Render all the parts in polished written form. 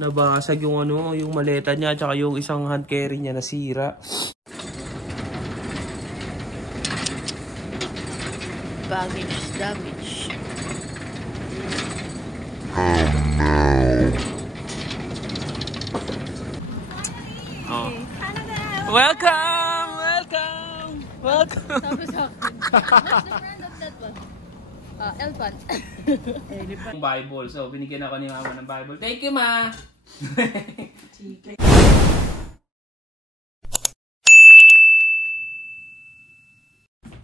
nabasag yung ano, yung maleta niya, tsaka yung isang hand carry niya nasira. Baggage damage. Oh. Welcome! Welcome! Welcome! Sabi sa akin, what's the brand of that one? Elephant. Bible. So, binigyan ako ni Mama ng Bible. Thank you, Ma!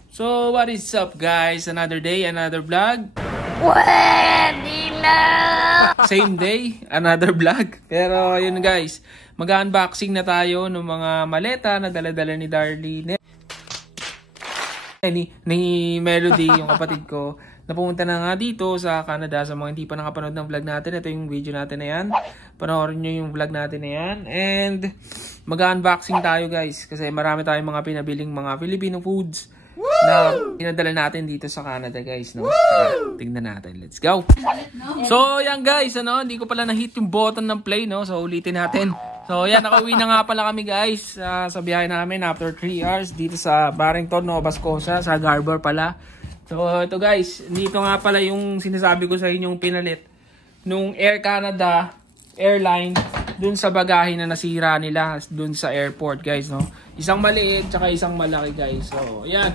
So, what is up, guys? Another day, another vlog. Same day, another vlog. Pero, yun guys, mag-unboxing na tayo ng mga maleta na dala-dala ni Darlene. Ni Melody, yung kapatid ko, na pumunta na nga dito sa Canada. Sa mga hindi pa nakapanood ng vlog natin, ito yung video natin na yan. Panoorin nyo yung vlog natin na yan. And mag-unboxing tayo guys, kasi marami tayong mga pinabiling mga Filipino foods na pinadala natin dito sa Canada guys, no? Tingnan natin, let's go. So yan guys, ano, hindi ko pala na-hit yung button ng play, no? So ulitin natin. So yan, nakauwi na nga pala kami guys sa biyahe namin after 3 hours dito sa Barrington, Nova Scotia, sa Garber pala. So ito guys, dito nga pala yung sinasabi ko sa inyong pinalit nung Air Canada airline dun sa bagahe na nasira nila dun sa airport guys, no? Isang maliit tsaka isang malaki guys. So yan,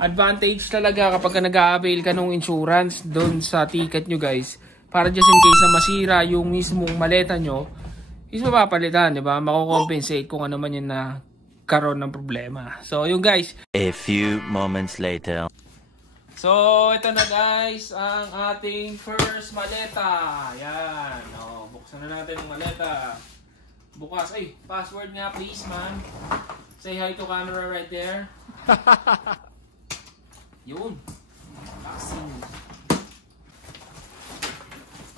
advantage talaga kapag nag-a-avail ka ng insurance dun sa ticket nyo guys, para just in case na masira yung mismong maleta nyo, is mapapalitan, di ba? Mako-compensate kung ano man yun na karoon ng problema. So yun guys, a few moments later. so ito na guys ang ating first maleta. Yan, oh, buksan na natin ang maleta. Bukas. Ay, password nga please, man. Say hi to camera right there. Yun. Unboxing.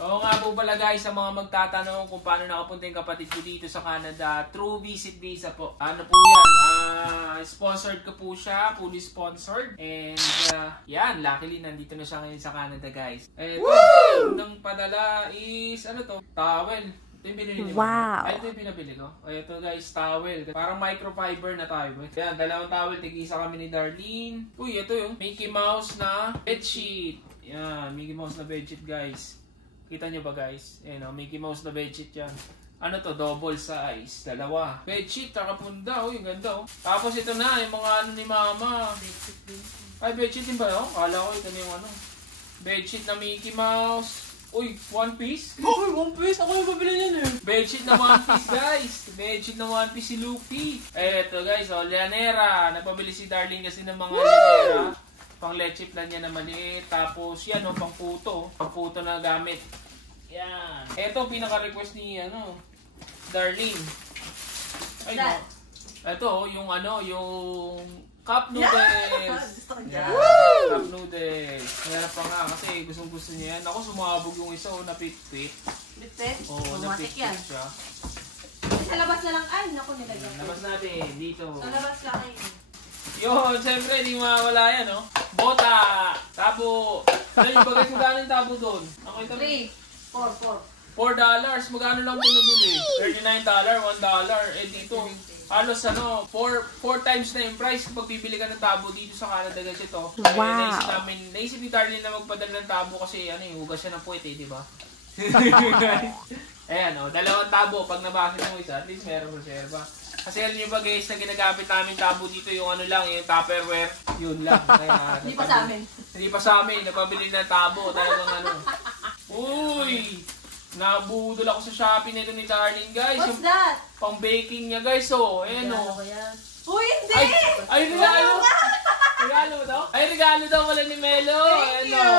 Oo nga po pala guys, sa mga magtatanong kung paano nakapunta yung kapatid ko dito sa Canada, through visit visa po. Ano po yan? Sponsored ko po siya, fully sponsored. And yan, luckily nandito na siya ngayon sa Canada guys. And unang padala is, ano to? Towel. Ito yung binili mo. Wow. Ay, ito yung pinabili ko. Ay, ito guys, towel. Parang microfiber na tayo. Yan, dalawang towel. Tig-isa kami ni Darlene. Uy, ito yung Mickey Mouse na bedsheet. Yan, Mickey Mouse na bedsheet guys. Kita nyo ba guys? Ayan o, Mickey Mouse na bedsheet yan. Ano to? Double size. Dalawa. Bedsheet, nakapunda. Uy, yung ganda o. Tapos ito na, yung mga ano ni Mama. Ay, bedsheet din ba o? Kala ko ito na yung ano. Bedsheet na Mickey Mouse. Uy, One Piece? Uy, One Piece? Ako yung pabili niyan eh. Bedsheet na One Piece guys. Bedsheet na One Piece si Luffy. Eh, ito guys, o, Llanera. Napabili si Darlene kasi ng mga Llanera. Pang leche plan niya na maliit. Tapos yan o, pang puto. Pang puto na gamit. Yan. Ito, pinaka-request ni, ano, Darlene. Ay, no. Ito, yung ano, yung cup noodles. Yeah. Cup noodles. Mayroon pa nga kasi gustong-gusto niya yan. Ako, sumabog yung isa o, napit-pit. Pit-pit? Oo, napit-pit siya. Sa labas na lang. Ay, naku, nilagyan. Labas natin, dito. Sa labas lang ay. Yun, siyempre, di mawala yan, no? Bota! Tabo! Ano yung bagay kung gano'ng tabo doon? Ako ito. 3, 4. $4. Magkano lang ito nabili? $39, $1. Eh dito, halos ano, 4 times na yung price kapag bibili ka ng tabo dito sa Canada guys ito. Wow. Naisip ni Darlene na magpadala ng tabo kasi ano yung hugas siya ng puwet eh, di ba? Ayan o, dalawang tabo. Pag nabasa mo isa, at least meron reserva. Kasi alam nyo ba guys, na ginagamit namin tabo dito yung ano lang, yung Tupperware. Yun lang. Kaya, Hindi pa sa amin. Hindi pa sa amin. Napabili ng tabo. Talagang ano. Uy! Nabudol ako sa Shopee nito ni Darlene guys. What's yung that? pang baking niya guys. Oh, ayan o. Uy, hindi! Ay, regalo! Regalo mo to? Ay, regalo daw wala ni Melo. Thank you!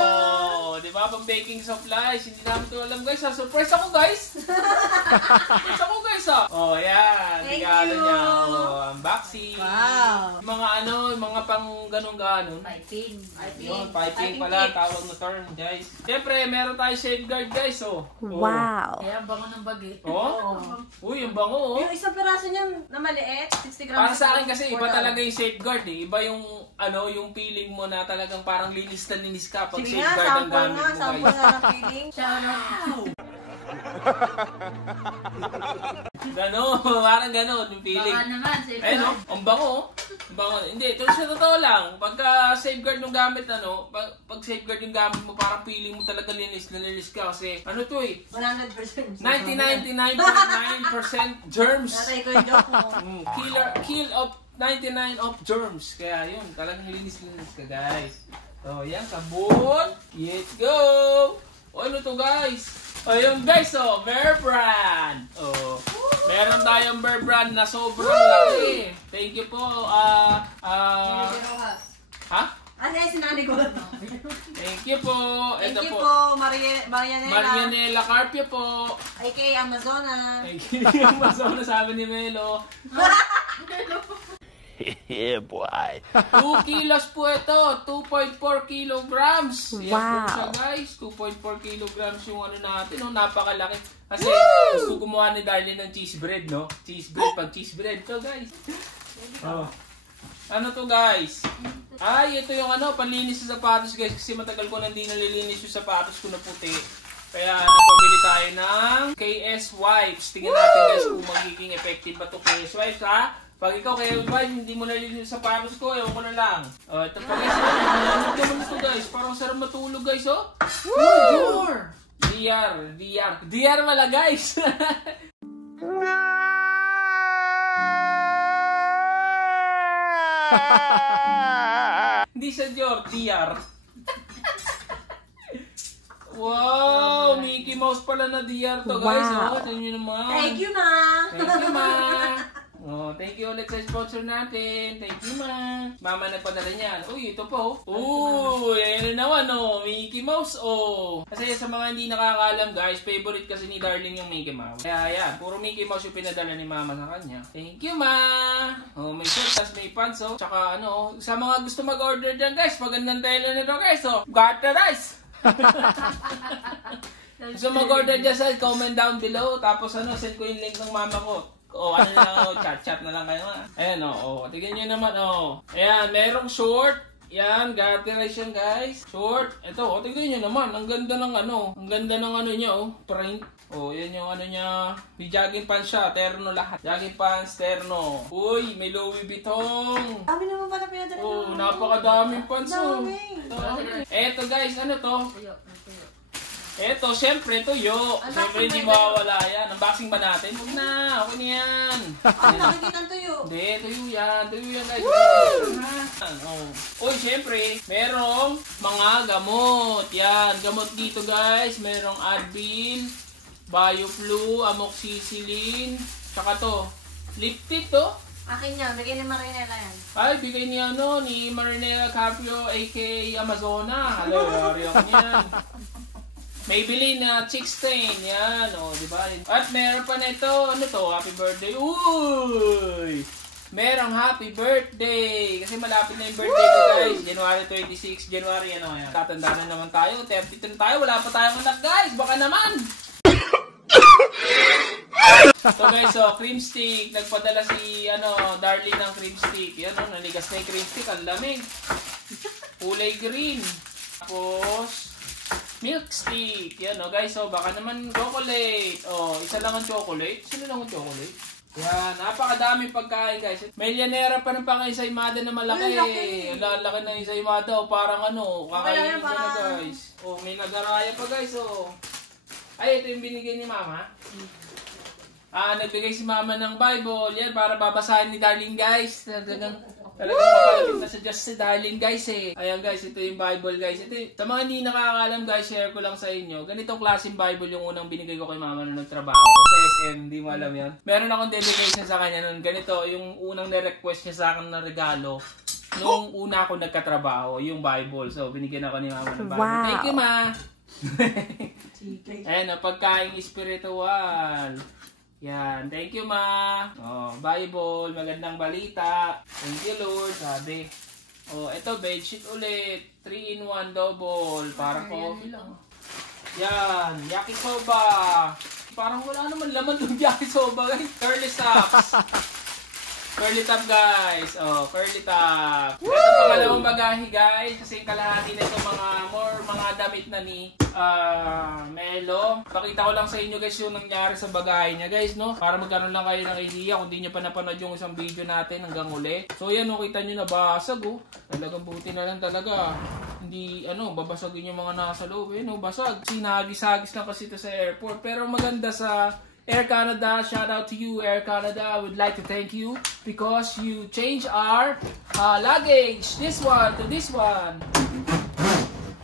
Di ba? Pang baking supplies. Hindi namin ito alam guys. Surprise ako guys! Surprise ako guys ah! Oh, ayan. Thank Regalo you! niya. Oh, unboxing. Wow! Yung mga ano, yung mga pang ganun-ganon. Piping. Yun, piping pala. Tawag mo term guys. Siyempre, meron tayo safeguard guys. Oh. Wow. Kaya ang bango ng bagay. Oh? Uy, yung bango oh. Yung isang peraso niya na maliit, 60 grams. Para sa akin kasi iba talaga yung safeguard eh. Iba yung ano, yung feeling mo na talagang parang linis na linis ka pag Sige nga, safeguard ang sample gamit nga, mo sample guys. nga ng feeling. Shout out. Gano'n, parang gano'n yung feeling. Baka naman, safe Eh no, ang bango. Ang bango. Hindi, ito sa totoo lang. Pagka safeguard yung gamit, pag safeguard yung gamit mo, parang feeling mo talaga nalilis ka. Kasi, ano to eh, 100%. 99.9% germs. Natay ko yung joke mo. Kill of 99 of germs. Kaya yun, talagang linis-linis ka guys. So, yan, sabon. Let's go! O, ano to guys? O, yun guys, Bear Brand. O, meron tayong Bear Brand na sobrang laki. Thank you po. Rojas. Ha? Ano yung sinani ko? Thank you po. Thank Ito you po. po, Marianela. Marianela Carpio po. Ay kay Amazona. Thank you. Masama na sabi ni Melo. Yeah, boy. 2 kilos po ito. 2.4 kilograms. Yan po siya guys. 2.4 kilograms yung ano natin. No? Napakalaki. Kasi gusto gumawa ni Darlene ng cheese bread, no? Cheese bread. Pag cheese bread to guys. Oh. Ano to guys? Ay, ito yung ano, panlinis sa sapatos guys. Kasi matagal ko na hindi nalilinis yung sapatos ko na puti. Kaya napabili tayo ng KS Wipes. Tingnan natin guys kung magiging effective ba to KS Wipes ha. Pag ikaw kaya hindi mo nalilinis sa sapatos ko, ewan ko na lang. Ito pa guys, ano naman ito guys? Parang sarap matulog guys, oh. Woo! DR wala guys. Hindi siya Dior, DR. Wow, Mickey Mouse pala na DR to guys. Oh, tingnan nyo naman. Thank you, ma. Thank you, ma. Oh, thank you ulit sa sponsor natin. Thank you, ma. Mama nagpadala niyan. Uy, ito po. Uy, ayan na naman, oh. Mickey Mouse, oh. Kasi sa mga hindi nakakaalam, guys, favorite kasi ni Darling yung Mickey Mouse. Kaya, yan. Puro Mickey Mouse yung pinadala ni mama sa kanya. Thank you, ma. Oh, may shirt, tas may pants, oh. Tsaka, ano, sa mga gusto mag-order dyan, guys, magandang tela nito, guys, oh. Got the rice. So mag-order dyan sa comment down below. Tapos ano, send ko yung link ng mama ko. O ano na lang, chat na lang kayo. Ayan o, tignan nyo naman o. Ayan, merong short. Yan, garterize yan guys. Short. Ito, tignan nyo naman. Ang ganda ng ano. Ang ganda ng ano niya o. Print. O, yan yung ano niya. May jogging pants siya. Terno lahat. Jogging pants, terno. Uy, may Louis Vuitton. Dami naman pala pinadala. Oh, napakadaming pants o. Dami. Eto guys, ano to? Tuyo. Eto, syempre, tuyo. Syempre, hindi mawawala yan. Unboxing ba natin? Huwag na. Okay na yan. Ano nakikita ang tuyo? Hindi, tuyo yan. Tuyo yan, guys. Oh. Uy, syempre, merong mga gamot. Yan, gamot dito, guys. Merong Advil, BioFlu, Amoxicillin, tsaka to, Liptic to. Akin yan, bigay ni Marianela yan. Ay, bigay niya ano, ni Marianela Carpio, aka Amazona. Hello, yari ako niyan. Maybelline na Chick Stain, yan, o, diba? At meron pa na ito, ano to, happy birthday, uy! Merong happy birthday! Kasi malapit na yung birthday ko guys, January 26, January, ano, yan. Tatanda na naman tayo, 32 na tayo, wala pa tayong anak guys, baka naman! So guys, so, cream stick, nagpadala si, ano, Darlene ng cream stick, yan, o, nanigas na yung cream stick, ang lamig. Kulay green. Tapos, milk stick. Yan o guys. So baka naman chocolate. O, isa lang ang chocolate. Sino lang ang chocolate? Yan. Napakadaming pagkain guys. May lianera pa ng pang-ensaymada na malaki. Lalaki na ensaymada. O parang ano. Kakainin ka na guys. O may nagaraya pa guys. O. Ay, ito yung binigay ni mama. Nagbigay si mama ng Bible. Yan. Para babasahin ni Darling guys. Talagang mapalapit na sa Diyos si Darling guys eh. Ayan guys, ito yung Bible guys. Ito, sa mga hindi nakakaalam guys, share ko lang sa inyo. Ganitong klaseng Bible yung unang binigay ko kay mama nung nagtrabaho ko sa SM, hindi mo alam yan. Meron akong dedication sa kanya nun. Ganito, yung unang na-request niya sa akin na regalo. Nung una ako nagkatrabaho, yung Bible. So, binigyan ako ni mama ng Bible. Wow. Thank you, ma! Ayan, pagkain spiritual. Yan, thank you ma. Oh, Bible, magandang balita. Thank you Lord, sabi. Oh, ito bedsheet ulit. 3-in-1 double, para coffee lang. Yan, yakisoba. Parang wala naman laman ng yakisoba guys. Curly socks. Curly top guys. Oh, curly top. Ito pangalawang bagahe guys. Kasi kalahati na ito mga damit na ni Melo. Pakita ko lang sa inyo guys yung nangyari sa bagahe niya guys, no? Para magkaroon lang kayo ng idea kung di nyo pa napanood yung isang video natin hanggang uli. So yan, no, kita nyo nabasag oh. Talagang buti na lang talaga. Hindi babasagin yung mga nasa loob. No, basag. Sinagis-hagis lang kasi ito sa airport. Pero maganda sa Air Canada, shout out to you Air Canada. I would like to thank you because you changed our luggage. This one to this one.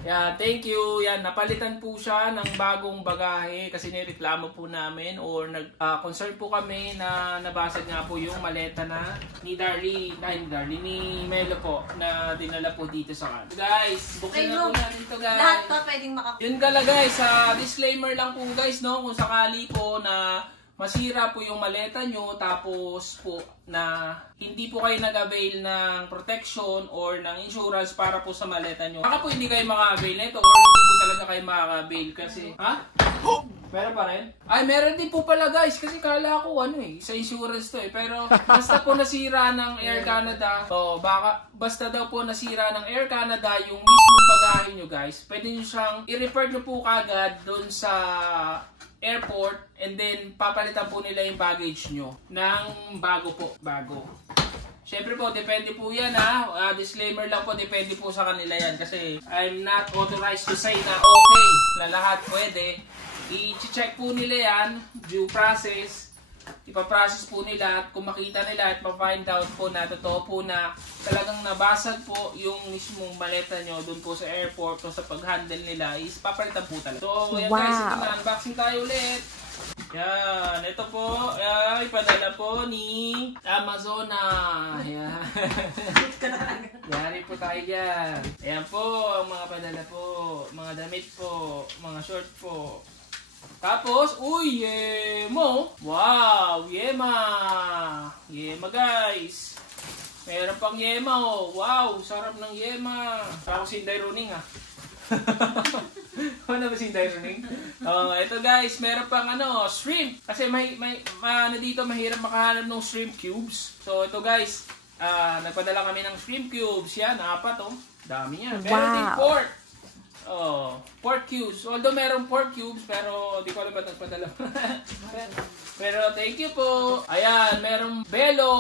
Yan, thank you. Yan, napalitan po siya ng bagong bagahe kasi nireklamo po namin or concern po kami na nabasag nga po yung maleta na ni ni Melo po na dinala po dito sa kan. Guys, buksan na po natin ito guys. Lahat to pwedeng makakuha. Yun gala guys, disclaimer lang po guys, no, kung sakali po na masira po yung maleta nyo tapos po na hindi po kayo nag-avail ng protection or ng insurance para po sa maleta nyo. Baka po hindi kayo maka-avail nito or hindi po talaga kayo maka-avail kasi, ha? Meron pa rin? Ay, meron din po pala guys kasi kala ko sa insurance to pero basta po nasira ng Air Canada, basta daw po nasira ng Air Canada yung mismong bagahe nyo guys, pwede nyo siyang i-refer nyo po kagad doon sa airport and then papalitan po nila yung baggage nyo ng bago. Siyempre po, depende po yan disclaimer lang po, depende po sa kanila yan kasi I'm not authorized to say na okay na lahat pwede. I-check po nila yan, due process, ipaprocess po nila at kung makita nila at ma-find out po na totoo po na talagang nabasag po yung mismong maleta nyo dun po sa airport o sa pag-handle nila is papalitan po talaga. So yan guys, ito na, unboxing tayo ulit. Yan, ito po, ipadala po ni Amazona. Yan. Yari po tayo dyan. Ayan po, ang mga padala po, mga damit po, mga short po. Tapos, Yema! Wow, Yema! Yema guys! Meron pang Yema Wow, sarap ng Yema! Ako si Inday Runing Ano ba si Inday Runing? Ito guys, meron pang shrimp. Kasi dito mahirap makahanap ng shrimp cubes. So ito guys, nagpadala kami ng shrimp cubes. Yan, 4 Dami yan. Meron din pork. Pork cubes. Although merong pork cubes, pero di ko alam ba't nagpadala. Pero thank you po. Ayan, merong belo.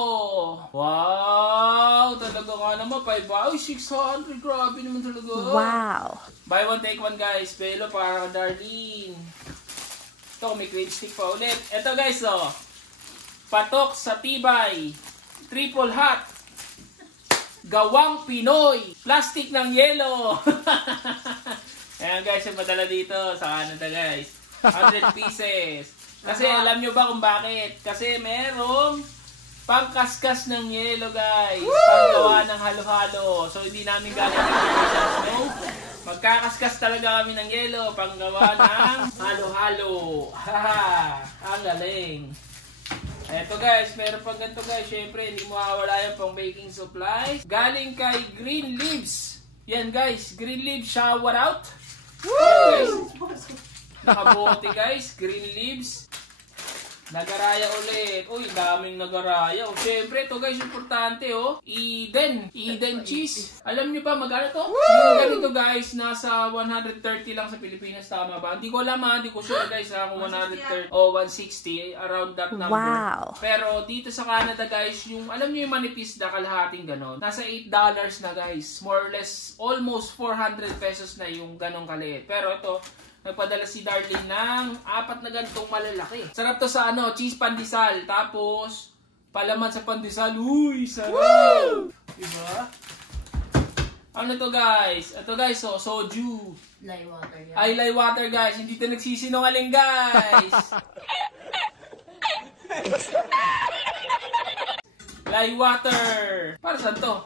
Wow, talaga nga naman. 600. Grabe naman talaga. Wow. Buy one, take one guys. Belo para Darlene. Ito, may cream stick pa ulit. Ito guys, patok sa tibay. Triple hot. Gawang Pinoy. Plastic ng yelo. Ayan guys, yung padala dito sa Canada guys. 100 pieces. Kasi alam nyo ba kung bakit? Kasi merong pangkaskas ng yelo guys. Panggawa ng halo-halo. So hindi namin galing no? Magkakaskas talaga kami ng yelo. Panggawa ng halo-halo. Ang galing. Eto guys, meron pang ganito guys. Siyempre, hindi mawawala yung pang baking supplies. Galing kay Green Leaves. Yan guys, Green Leaves shower out. Woo! Nakabote guys, Green Leaves. Nagaraya ulit. Uy, daming nagaraya. Siyempre, ito guys, importante Eden cheese. Alam niyo ba magkano to? Yung ganito guys, nasa 130 lang sa Pilipinas. Tama ba? Hindi ko alam hindi ko sure guys kung 130 o 160. Around that number. Wow. Pero dito sa Canada guys, yung alam niyo yung manipis na kalahating ganon. Nasa $8 na guys. More or less, almost 400 pesos na yung ganong kaliit. Pero ito, nagpadala si Darlene ng 4 na ganitong malalaki. Sarap to sa cheese pandesal. Tapos, palaman sa pandesal. Uy, sarap! Woo! Diba? Ano to guys? Ito guys, soju. Lye water yan. Ay, lye water guys. Hindi to nagsisinungaling guys. Lye water. Para saan to?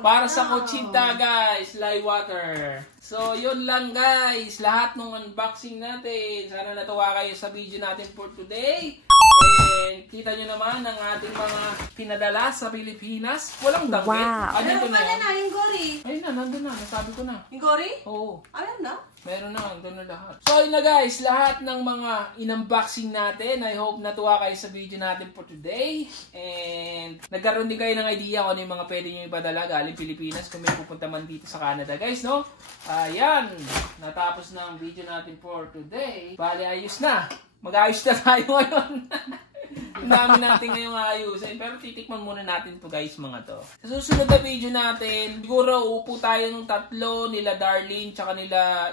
Para sa kutsinta guys. Lye water. So, yun lang guys. Lahat ng unboxing natin. Sana natuwa kayo sa video natin for today. And kita nyo naman ang ating mga pinadala sa Pilipinas. Walang danggit. Wow. Dito Meron na pala yan. na, yung gori. Ayun na, nandun na. Nasabi ko na. Yung gori? Oo. Ayan na. Meron na, doon na lahat. So yun na guys, lahat ng mga in-unboxing natin. I hope natuwa kayo sa video natin for today. And nagkaroon din kayo ng idea kung ano yung mga pwede nyo ipadala galing Pilipinas kung may pupunta man dito sa Canada guys, no? Ayan, natapos na ang video natin for today. Bale, ayos na. Mag-ayos na tayo ngayon. Ang dami natin ngayong ayusin. Pero titikman muna natin to guys, mga to. Sa susunod na video natin, siguro upo tayo ng tatlo, nila Darlene, tsaka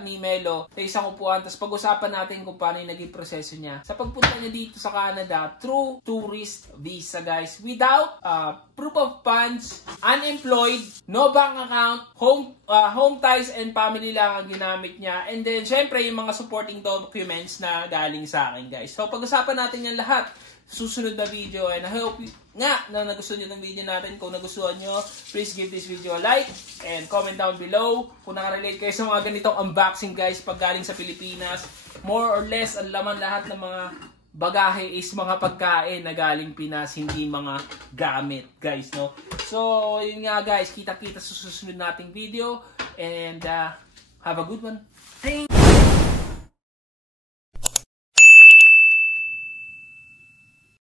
ni Melo, sa isang upuan. Tapos pag-usapan natin kung paano yung naging proseso niya sa pagpunta niya dito sa Canada through tourist visa guys. Without proof of funds, unemployed, no bank account, home ties and family lang ang ginamit niya. And then, syempre, yung mga supporting documents na galing sa akin guys. So, pag-usapan natin yan lahat susunod na video, and I hope nga na nagustuhan nyo ng video natin. Kung nagustuhan nyo, please give this video a like and comment down below kung nakarelate kayo sa mga ganitong unboxing guys pag galing sa Pilipinas. More or less, ang laman lahat ng mga bagahe is mga pagkain na galing Pinas, hindi mga gamit guys, no? So, yun nga guys, kita-kita sa susunod nating video, and have a good one.